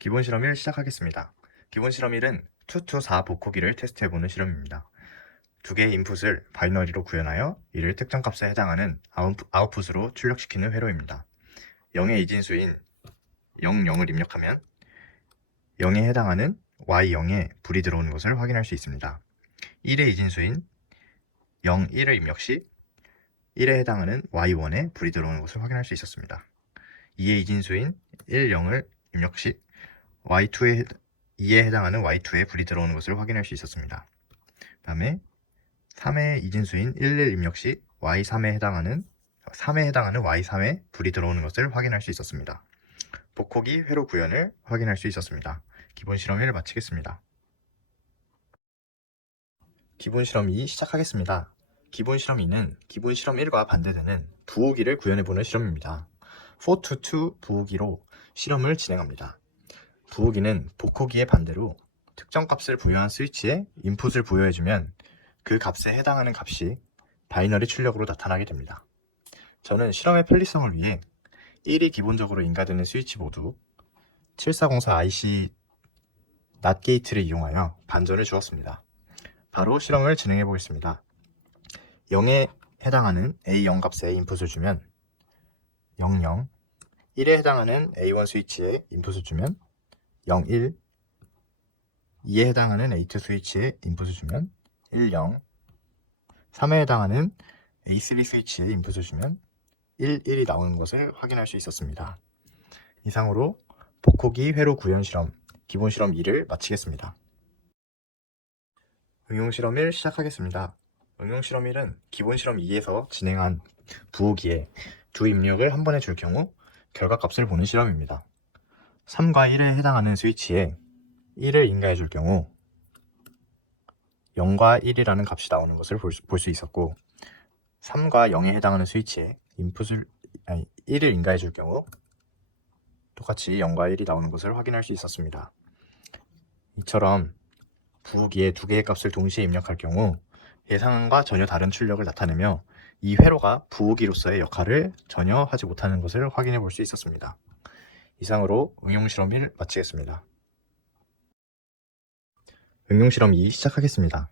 기본 실험 1 시작하겠습니다. 기본 실험 1은 2to4 복호기를 테스트해보는 실험입니다. 두 개의 인풋을 바이너리로 구현하여 이를 특정 값에 해당하는 아웃풋으로 출력시키는 회로입니다. 0의 이진수인 0, 0을 입력하면 0에 해당하는 y0에 불이 들어오는 것을 확인할 수 있습니다. 1의 이진수인 0, 1을 입력 시 1에 해당하는 y1에 불이 들어오는 것을 확인할 수 있었습니다. 2의 이진수인 1, 0을 입력 시 y2에 2에 해당하는 y2에 불이 들어오는 것을 확인할 수 있었습니다. 다음에 3의 이진수인 1을 입력 시 y3에 해당하는 y3에 불이 들어오는 것을 확인할 수 있었습니다. 복호기 회로 구현을 확인할 수 있었습니다. 기본 실험 1을 마치겠습니다. 기본 실험 2 시작하겠습니다. 기본 실험 2는 기본 실험 1과 반대되는 부호기를 구현해보는 실험입니다. 4to2 부호기로 실험을 진행합니다. 부호기는 복호기의 반대로 특정 값을 부여한 스위치에 인풋을 부여해주면 그 값에 해당하는 값이 바이너리 출력으로 나타나게 됩니다. 저는 실험의 편리성을 위해 1이 기본적으로 인가되는 스위치 모두 7404 IC 낫 게이트를 이용하여 반전을 주었습니다. 바로 실험을 진행해 보겠습니다. 0에 해당하는 A0 값에 인풋을 주면 00, 1에 해당하는 A1 스위치에 인풋을 주면 01, 2에 해당하는 A2 스위치에 인풋을 주면 10, 3에 해당하는 A3 스위치에 인풋을 주면 11이 나오는 것을 확인할 수 있었습니다. 이상으로 복호기 회로 구현 실험, 기본 실험 2를 마치겠습니다. 응용 실험 1 시작하겠습니다. 응용 실험 1은 기본 실험 2에서 진행한 부호기에 두 입력을 한 번에 줄 경우 결과값을 보는 실험입니다. 3과 1에 해당하는 스위치에 1을 인가해 줄 경우 0과 1이라는 값이 나오는 것을 볼 수 있었고 3과 0에 해당하는 스위치에 1을 인가해 줄 경우 똑같이 0과 1이 나오는 것을 확인할 수 있었습니다. 이처럼 부호기에 두 개의 값을 동시에 입력할 경우 예상과 전혀 다른 출력을 나타내며 이 회로가 부호기로서의 역할을 전혀 하지 못하는 것을 확인해 볼 수 있었습니다. 이상으로 응용 실험 1 마치겠습니다. 응용 실험 2 시작하겠습니다.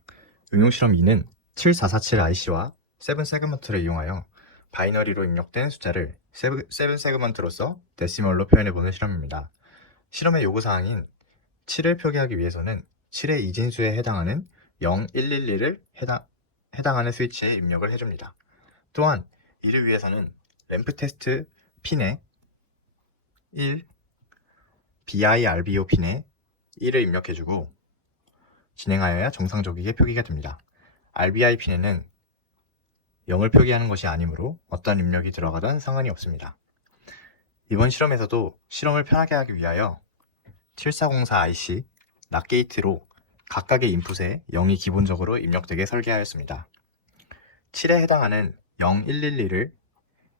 응용 실험 2는 7447 IC와 7 세그먼트를 이용하여 바이너리로 입력된 숫자를 7 세그먼트로서 데시멀로 표현해보는 실험입니다. 실험의 요구사항인 7을 표기하기 위해서는 7의 이진수에 해당하는 0, 111을 해당하는 스위치에 입력을 해줍니다. 또한 이를 위해서는 램프 테스트 핀에 1, BIRBO 핀에 1을 입력해주고 진행하여야 정상적이게 표기가 됩니다. RBI 핀에는 0을 표기하는 것이 아니므로 어떤 입력이 들어가든 상관이 없습니다. 이번 실험에서도 실험을 편하게 하기 위하여 7404 IC 낫게이트로 각각의 인풋에 0이 기본적으로 입력되게 설계하였습니다. 7에 해당하는 0, 112를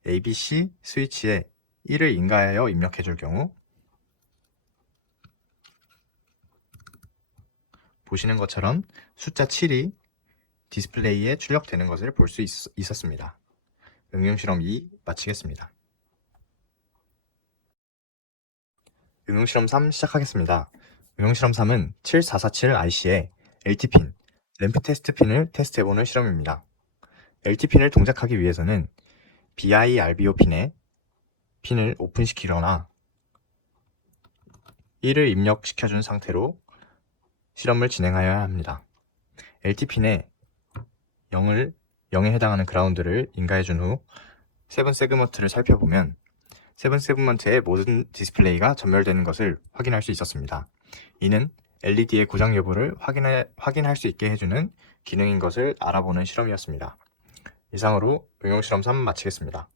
ABC 스위치에 1을 인가하여 입력해 줄 경우 보시는 것처럼 숫자 7이 디스플레이에 출력되는 것을 볼 수 있었습니다. 응용 실험 2 마치겠습니다. 응용 실험 3 시작하겠습니다. 응용 실험 3은 7447 IC의 LT핀, 램프 테스트 핀을 테스트해보는 실험입니다. LT핀을 동작하기 위해서는 BIRBO 핀을 오픈시키거나 1을 입력시켜준 상태로 실험을 진행하여야 합니다. LT핀에 0에 해당하는 그라운드를 인가해준 후 7 세그먼트를 살펴보면 7 세그먼트의 모든 디스플레이가 전멸되는 것을 확인할 수 있었습니다. 이는 LED의 고장 여부를 확인할 수 있게 해주는 기능인 것을 알아보는 실험이었습니다. 이상으로 응용 실험 3 마치겠습니다.